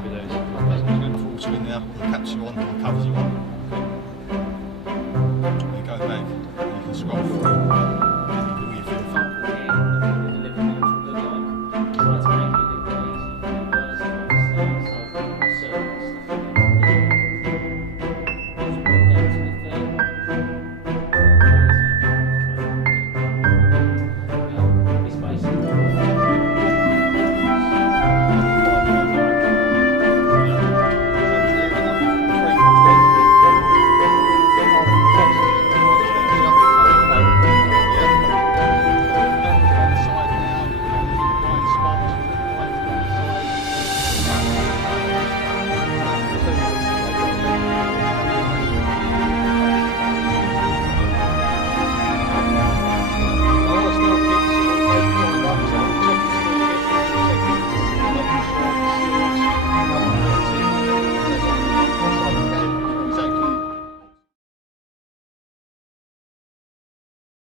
Happy days. Good force you in there, he caps you on, he covers you on. Then go back, you can scroll forward.